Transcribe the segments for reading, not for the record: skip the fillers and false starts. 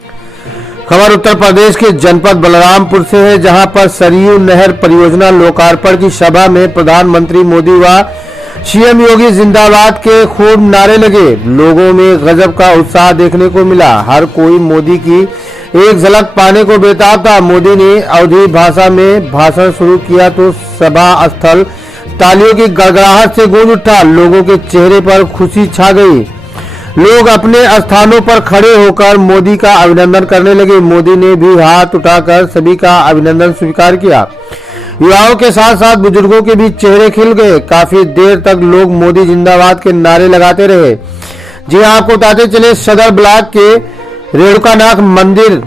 खबर उत्तर प्रदेश के जनपद बलरामपुर से है, जहां पर सरयू नहर परियोजना लोकार्पण की सभा में प्रधानमंत्री मोदी व सीएम योगी जिंदाबाद के खूब नारे लगे। लोगों में गजब का उत्साह देखने को मिला। हर कोई मोदी की एक झलक पाने को बेताब था। मोदी ने अवधी भाषा में भाषण शुरू किया तो सभा स्थल तालियों की गड़गड़ाहट से गूंज उठा। लोगों के चेहरे पर खुशी छा गई। लोग अपने स्थानों पर खड़े होकर मोदी का अभिनंदन करने लगे। मोदी ने भी हाथ उठाकर सभी का अभिनंदन स्वीकार किया। युवाओं के साथ साथ बुजुर्गों के भी चेहरे खिल गए। काफी देर तक लोग मोदी जिंदाबाद के नारे लगाते रहे। जी आपको बताते चले, सदर ब्लॉक के रेणुकानाथ मंदिर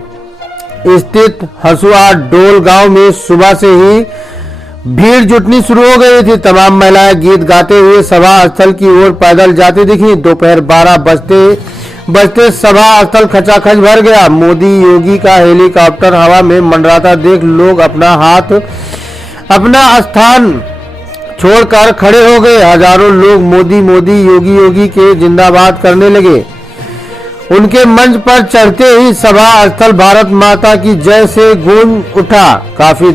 स्थित हसुआ डोल गांव में सुबह से ही भीड़ जुटनी शुरू हो गई थी। तमाम महिलाएं गीत गाते हुए सभा स्थल की ओर पैदल जाती दिखी। दोपहर 12 बजते सभा स्थल खचाखच भर गया। मोदी योगी का हेलीकॉप्टर हवा में मंडराता देख लोग अपना स्थान छोड़कर खड़े हो गए। हजारों लोग मोदी मोदी योगी योगी के जिंदाबाद करने लगे। उनके मंच पर चढ़ते ही सभा स्थल भारत माता की जय से गूंज उठा। काफी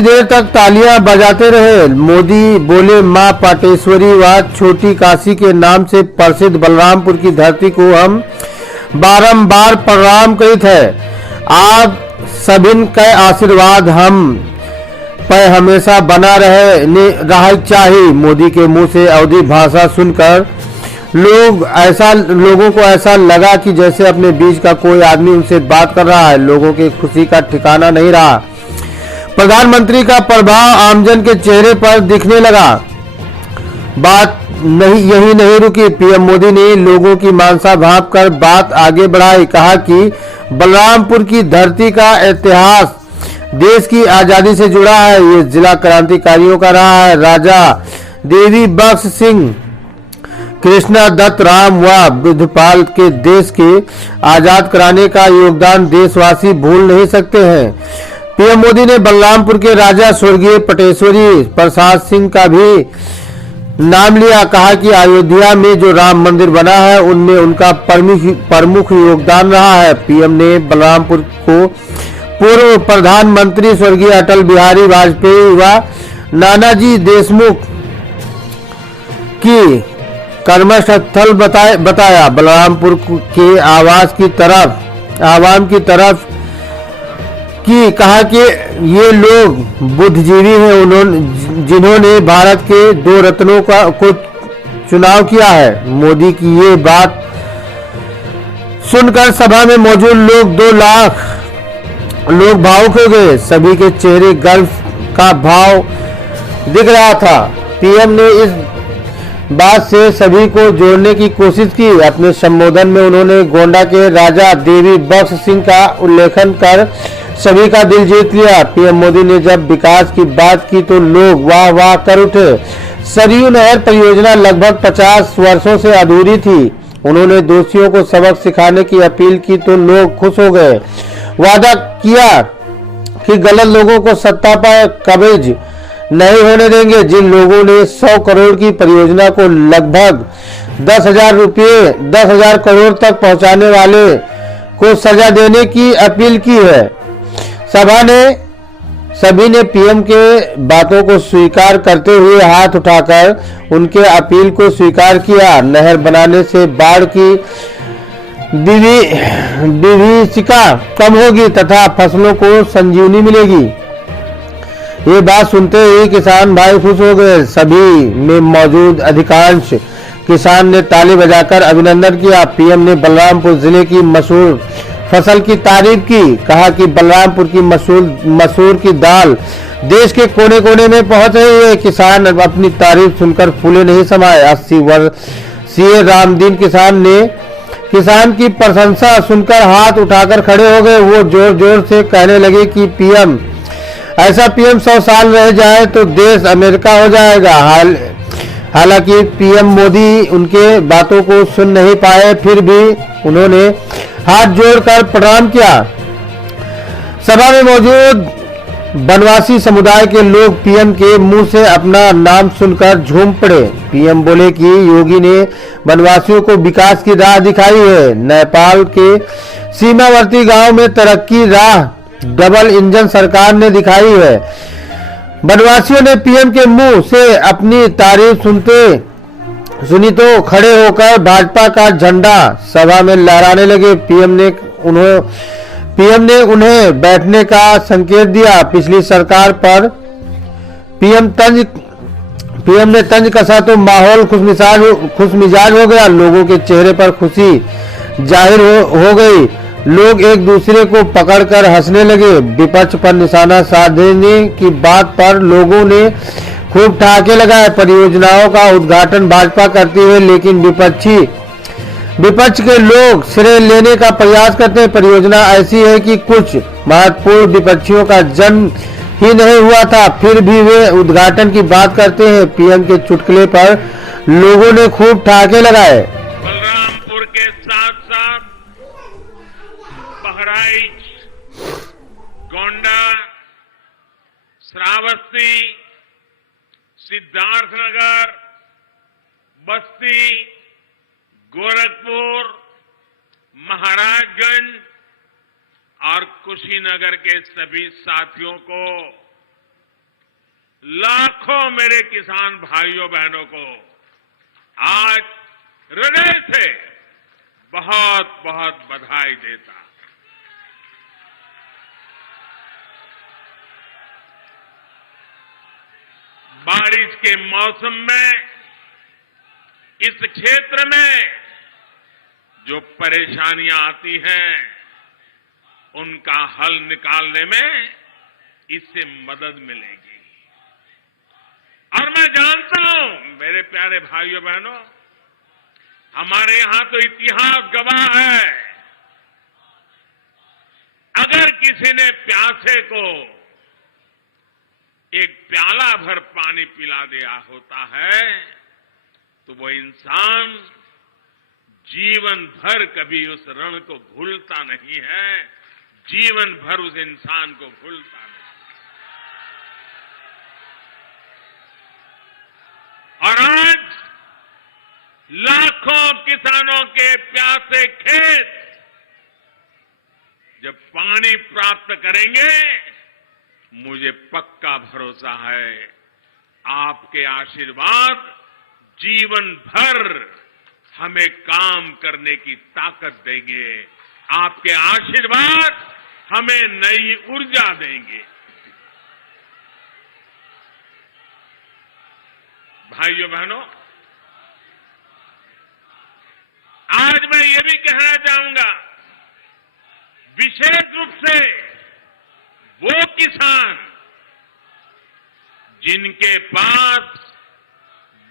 देर तक तालियां बजाते रहे। मोदी बोले, मां पाटेश्वरी व छोटी काशी के नाम से प्रसिद्ध बलरामपुर की धरती को हम बारंबार प्रणाम करते हैं। आप सभी का आशीर्वाद हम पर हमेशा बना रहे चाहिए। मोदी के मुंह से अवधी भाषा सुनकर लोगों को ऐसा लगा कि जैसे अपने बीच का कोई आदमी उनसे बात कर रहा है। लोगों की खुशी का ठिकाना नहीं रहा। प्रधानमंत्री का प्रभाव आमजन के चेहरे पर दिखने लगा। बात यही नहीं रुकी। पीएम मोदी ने लोगों की मानसा भांपकर बात आगे बढ़ाई। कहा कि बलरामपुर की धरती का इतिहास देश की आजादी से जुड़ा है। ये जिला क्रांतिकारियों का रहा है। राजा देवी बख्श सिंह, कृष्णा दत्त राम व बुद्धपाल के देश के आजाद कराने का योगदान देशवासी भूल नहीं सकते हैं। पीएम मोदी ने बलरामपुर के राजा स्वर्गीय पटेश्वरी प्रसाद सिंह का भी नाम लिया। कहा कि अयोध्या में जो राम मंदिर बना है उनमें उनका प्रमुख योगदान रहा है। पीएम ने बलरामपुर को पूर्व प्रधानमंत्री स्वर्गीय अटल बिहारी वाजपेयी व नानाजी देशमुख की कर्मस्थल बताया। बलरामपुर के आवाम की तरफ की कहा कि ये लोग बुद्धिजीवी हैं, जिन्होंने भारत के 2 रत्नों को चुनाव किया है। मोदी की ये बात सुनकर सभा में मौजूद लोग 2 लाख लोग भावुक हो गए। सभी के चेहरे गर्व का भाव दिख रहा था। पीएम ने इस बात से सभी को जोड़ने की कोशिश की। अपने संबोधन में उन्होंने गोंडा के राजा देवी बख्श सिंह का उल्लेखन कर सभी का दिल जीत लिया। पीएम मोदी ने जब विकास की बात की तो लोग वाह वाह कर उठे। सरयू नहर परियोजना लगभग 50 वर्षों से अधूरी थी। उन्होंने दोषियों को सबक सिखाने की अपील की तो लोग खुश हो गए। वादा किया कि गलत लोगों को सत्ता पर कब्ज नहीं होने देंगे। जिन लोगों ने 100 करोड़ की परियोजना को लगभग 10,000 करोड़ तक पहुंचाने वाले को सजा देने की अपील की है। सभी ने पीएम के बातों को स्वीकार करते हुए हाथ उठाकर उनके अपील को स्वीकार किया। नहर बनाने से बाढ़ की विभीषिका कम होगी तथा फसलों को संजीवनी मिलेगी। ये बात सुनते ही किसान भाई खुश हो गए। सभी में मौजूद अधिकांश किसान ने ताली बजाकर अभिनंदन किया। पीएम ने बलरामपुर जिले की मशहूर फसल की तारीफ की। कहा कि बलरामपुर की मसूर की दाल देश के कोने कोने में पहुंच रही है। किसान अपनी तारीफ सुनकर फूले नहीं समाये। 80 वर्षीय रामदीन किसान की प्रशंसा सुनकर हाथ उठाकर खड़े हो गए। वो जोर जोर से कहने लगे कि पीएम 100 साल रह जाए तो देश अमेरिका हो जाएगा। हालांकि पीएम मोदी उनके बातों को सुन नहीं पाए, फिर भी उन्होंने हाथ जोड़कर प्रणाम किया। सभा में मौजूद वनवासी समुदाय के लोग पीएम के मुंह से अपना नाम सुनकर झूम पड़े। पीएम बोले कि योगी ने वनवासियों को विकास की राह दिखाई है। नेपाल के सीमावर्ती गांव में तरक्की राह डबल इंजन सरकार ने दिखाई है। वनवासियों ने पीएम के मुंह से अपनी तारीफ सुनी तो खड़े होकर भाजपा का झंडा सभा में लहराने लगे। पीएम ने उन्हें बैठने का संकेत दिया। पिछली सरकार पर पीएम ने तंज कसा तो माहौल खुशमिजाज हो गया। लोगों के चेहरे पर खुशी जाहिर हो गई। लोग एक दूसरे को पकड़कर हंसने लगे। विपक्ष पर निशाना साधने की बात पर लोगों ने खूब ठहाके लगाए। परियोजनाओं का उद्घाटन भाजपा करती है, लेकिन विपक्ष के लोग श्रेय लेने का प्रयास करते हैं। परियोजना ऐसी है कि कुछ महत्वपूर्ण विपक्षियों का जन्म ही नहीं हुआ था, फिर भी वे उद्घाटन की बात करते हैं। पीएम के चुटकुले पर लोगों ने खूब ठहाके लगाए। बलरामपुर के साथ साथ बहराइच, गोंडा, श्रावस्ती, सिद्धार्थनगर, बस्ती, गोरखपुर, महाराजगंज और कुशीनगर के सभी साथियों को, लाखों मेरे किसान भाइयों बहनों को आज हृदय से बहुत बहुत बधाई देता। बारिश के मौसम में इस क्षेत्र में जो परेशानियां आती हैं, उनका हल निकालने में इससे मदद मिलेगी। और मैं जानता हूं मेरे प्यारे भाइयों बहनों, हमारे यहां तो इतिहास गवाह है, अगर किसी ने प्यासे को एक प्याला भर पानी पिला दिया होता है तो वो इंसान जीवन भर कभी उस ऋण को भूलता नहीं है, जीवन भर उस इंसान को भूलता नहीं। और आज लाखों किसानों के प्यासे खेत जब पानी प्राप्त करेंगे, मुझे पक्का भरोसा है आपके आशीर्वाद जीवन भर हमें काम करने की ताकत देंगे। आपके आशीर्वाद हमें नई ऊर्जा देंगे। भाइयों बहनों, आज मैं ये भी कहना चाहूंगा, विशेष रूप से वो किसान जिनके पास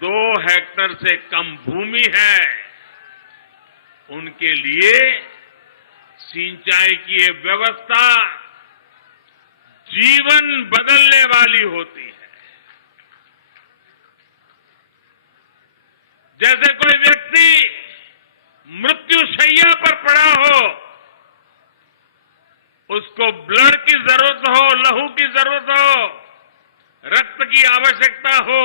2 हेक्टेयर से कम भूमि है, उनके लिए सिंचाई की ये व्यवस्था जीवन बदलने वाली होती है। जैसे कोई व्यक्ति मृत्युशैया पर पड़ा हो, उसको ब्लड की जरूरत हो, लहू की जरूरत हो, रक्त की आवश्यकता हो,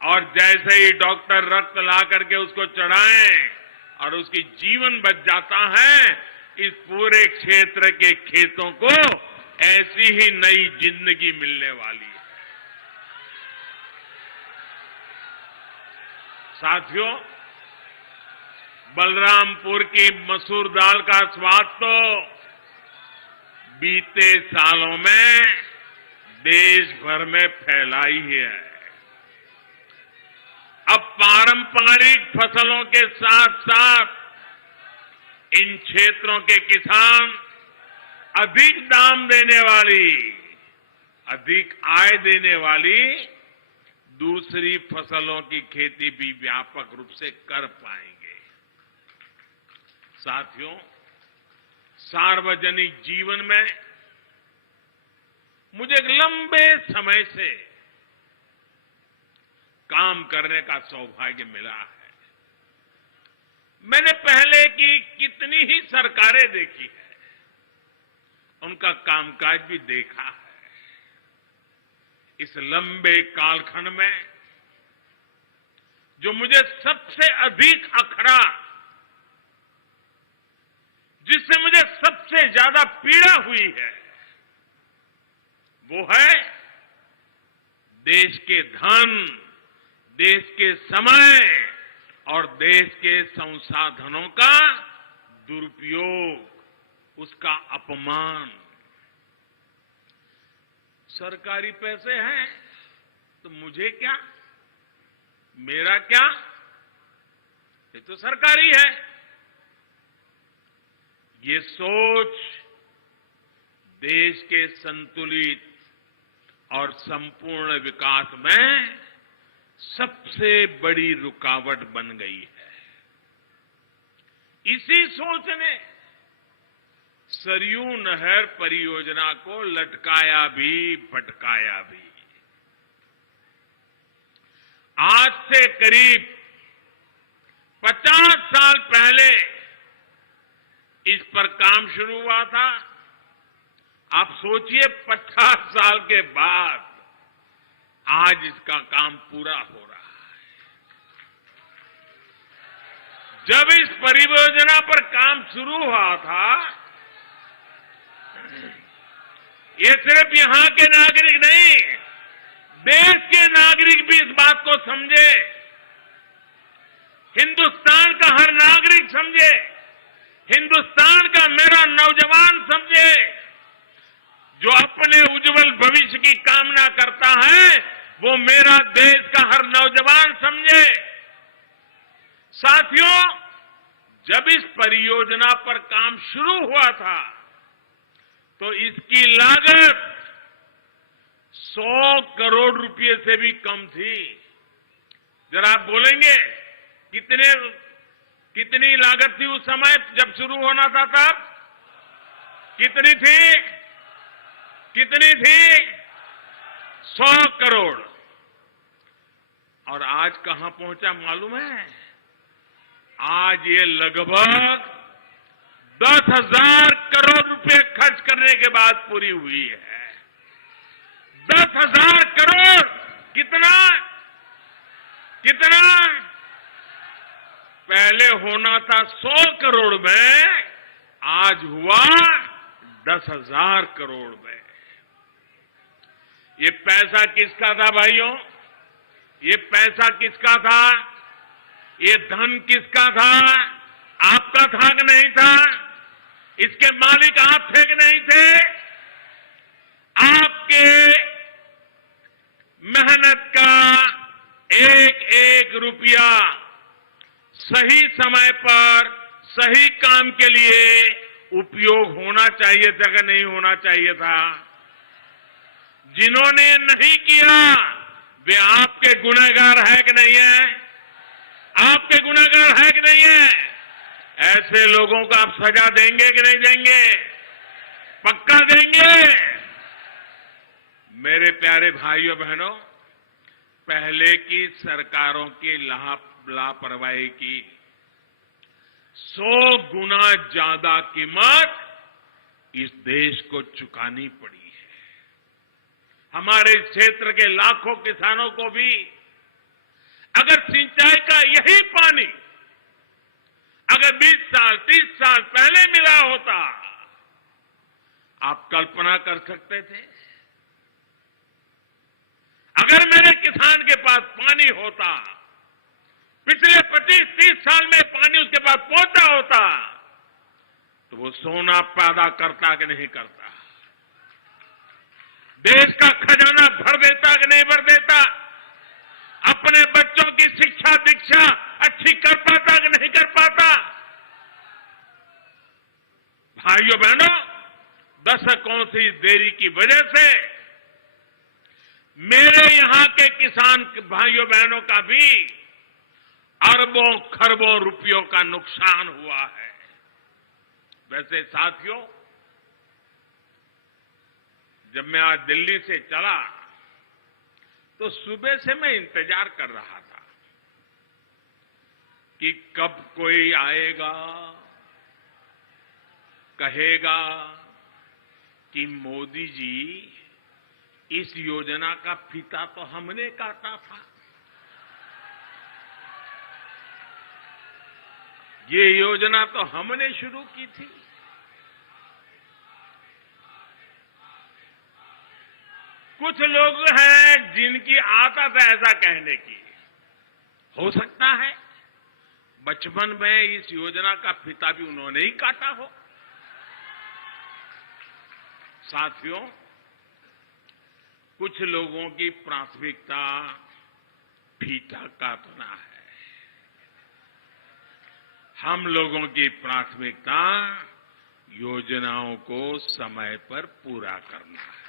और जैसे ही डॉक्टर रक्त ला करके उसको चढ़ाएं और उसकी जीवन बच जाता है, इस पूरे क्षेत्र के खेतों को ऐसी ही नई जिंदगी मिलने वाली है। साथियों, बलरामपुर की मसूर दाल का स्वाद तो बीते सालों में देश भर में फैला ही है। अब पारंपरिक फसलों के साथ साथ इन क्षेत्रों के किसान अधिक दाम देने वाली, अधिक आय देने वाली दूसरी फसलों की खेती भी व्यापक रूप से कर पाएंगे। साथियों, सार्वजनिक जीवन में मुझे एक लंबे समय से काम करने का सौभाग्य मिला है। मैंने पहले की कितनी ही सरकारें देखी है, उनका कामकाज भी देखा है। इस लंबे कालखंड में जो मुझे सबसे अधिक अखरा, जिससे मुझे सबसे ज्यादा पीड़ा हुई है, वो है देश के धन, देश के समय और देश के संसाधनों का दुरुपयोग, उसका अपमान। सरकारी पैसे हैं तो मुझे क्या, मेरा क्या, ये तो सरकारी है। ये सोच देश के संतुलित और संपूर्ण विकास में सबसे बड़ी रुकावट बन गई है। इसी सोच ने सरयू नहर परियोजना को लटकाया भी, भटकाया भी। आज से करीब 50 साल पहले इस पर काम शुरू हुआ था। आप सोचिए 50 साल के बाद आज इसका काम पूरा हो रहा है। जब इस परियोजना पर काम शुरू हुआ था, ये सिर्फ यहां के नागरिक नहीं, देश के नागरिक भी इस बात को समझे, हिंदुस्तान का हर नागरिक समझे, हिंदुस्तान का मेरा नौजवान समझे, जो अपने उज्जवल भविष्य की कामना करता है, वो मेरा देश का हर नौजवान समझे। साथियों, जब इस परियोजना पर काम शुरू हुआ था तो इसकी लागत 100 करोड़ रुपए से भी कम थी। जरा आप बोलेंगे कितनी लागत थी उस समय जब शुरू होना था तब? कितनी थी? 100 करोड़। और आज कहां पहुंचा मालूम है? आज ये लगभग 10,000 करोड़ रुपए खर्च करने के बाद पूरी हुई है। 10,000 करोड़। कितना? पहले होना था 100 करोड़ में, आज हुआ 10,000 करोड़ में। ये पैसा किसका था भाइयों? ये पैसा किसका था? ये धन किसका था? आपका था कि नहीं था? इसके मालिक आप थे कि नहीं थे? आपके मेहनत का एक एक रुपया सही समय पर सही काम के लिए उपयोग होना चाहिए था कि नहीं होना चाहिए था? जिन्होंने नहीं किया वे आपके गुनहगार है कि नहीं है? आपके गुनहगार है कि नहीं है? ऐसे लोगों को आप सजा देंगे कि नहीं देंगे? पक्का देंगे। मेरे प्यारे भाइयों बहनों, पहले की सरकारों की लापरवाही की 100 गुना ज्यादा कीमत इस देश को चुकानी पड़ी है। हमारे क्षेत्र के लाखों किसानों को भी अगर सिंचाई का यही पानी अगर 20 साल 30 साल पहले मिला होता, आप कल्पना कर सकते थे? अगर मेरे किसान के पास पानी होता, पिछले 25-30 साल में पानी उसके पास पहुंचा होता, तो वो सोना पैदा करता कि नहीं करता? देश का खजाना भर देता कि नहीं भर देता? अपने बच्चों की शिक्षा दीक्षा अच्छी कर पाता कि नहीं कर पाता? भाइयों बहनों, दशकों से इस देरी की वजह से मेरे यहां के किसान भाइयों बहनों का भी अरबों खरबों रुपयों का नुकसान हुआ है। वैसे साथियों, जब मैं आज दिल्ली से चला तो सुबह से मैं इंतजार कर रहा था कि कब कोई आएगा, कहेगा कि मोदी जी इस योजना का फीता तो हमने काटा था। ये योजना तो हमने शुरू की थी। कुछ लोग हैं जिनकी आदत है ऐसा कहने की। हो सकता है बचपन में इस योजना का फीता भी उन्होंने ही काटा हो। साथियों, कुछ लोगों की प्राथमिकता फीता काटना है। हम लोगों की प्राथमिकता योजनाओं को समय पर पूरा करना है।